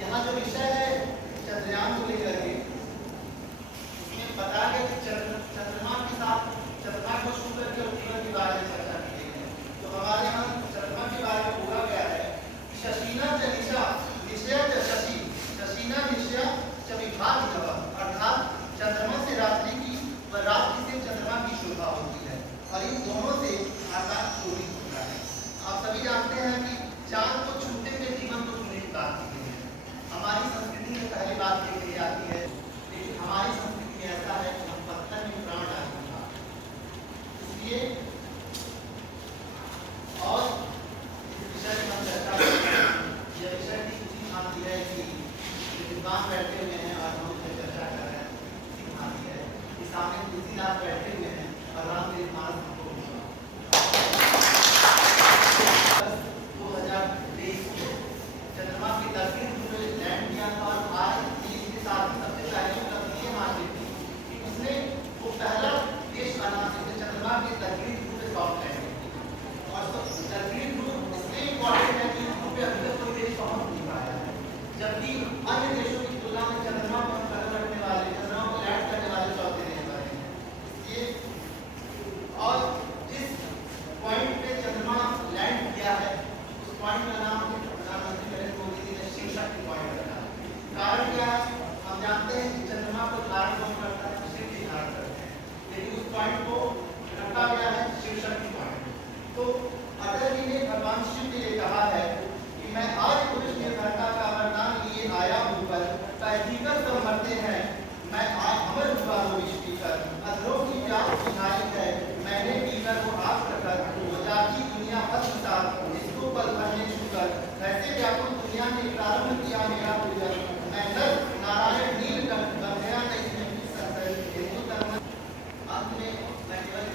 यहाँ जो विषय है चंद्रयान को लेकर के, उसमें बता गया कि चंद्रमा के साथ चंद्रमा को छू करके उपग्रह के बारे में चर्चा की गई है। तो हमारे यहाँ चंद्रमा के बारे में बोला गया है कि शशीना जनिशा निश्चय शशि शशीना निश्चय च विभाग, अर्थात चंद्रमा से रात्रि की व रात्रि से चंद्रमा की शोभा होती है और इन दोनों से आकाश शोभित होता है। आप सभी जानते हैं कि चांद को छूते हुए जीवन को छूने की बात की गई है। हमारी संस्कृति में पहली बात ये कही जाती है, लेकिन हमारी संस्कृति में ऐसा है कि हम पत्थर में प्राण डाल दूंगा, इसलिए और इस विषय में हम चर्चा करते हैं। यह विषय की उसी भांति है कि विद्वान बैठे हुए हैं और हम इसमें चर्चा कर रहे हैं, उसी भांति है कि सामने तुलसीदास बैठे हुए हैं और रामचरित मानस हमको 2023 चंद्रमा की दक्षिण ध्रुव में लैंड किया था और आज इसके साथ ही सबसे पहले उपलब्धि ये हासिल की कि उसने वो पहला देश बना जिसने चंद्रमा के दक्षिणी ध्रुव पे सॉफ्ट लैंडिंग की। और दक्षिणी ध्रुव इसलिए इम्पोर्टेंट है कि ध्रुव पे अभी तक कोई देश पहुंच नहीं पाया है, जबकि अन्य देशों की तुलना में चंद्रमा पर कदम रखने वाले, चंद्रमा को लैंड करने वाले चौथे देश बने हैं। इसलिए और जिस पॉइंट पे चंद्रमा लैंड किया है उस पॉइंट का नाम प्रधानमंत्री नरेंद्र मोदी जी ने शिव शक्ति पॉइंट रखा है। कारण क्या है? हम जानते हैं कि चंद्रमा को धारण कौन करता है? शिव जी धारण करते हैं, लेकिन उस पॉइंट को रखा गया है शिव शक्ति पॉइंट। तो अटल जी ने भगवान शिव के लिए कहा है कि मैं आज पुरुष निर्भरता का वरदान लिए आया हूँ, पर पैदीकर सब मरते हैं, मैं आज अमर हुआ वो विष पीकर, अधरों की प्यास बुझाई है मैंने पीकर वो आग प्रकर, वो जाती दुनिया हस्पताल जिसको पल भर में छूकर, वैसे व्याकुल दुनिया ने प्रारंभ किया मेरा पूजन, मैं नर नारायण नील बन गया नहीं संसार हिंदू धर्म। अंत में मैं केवल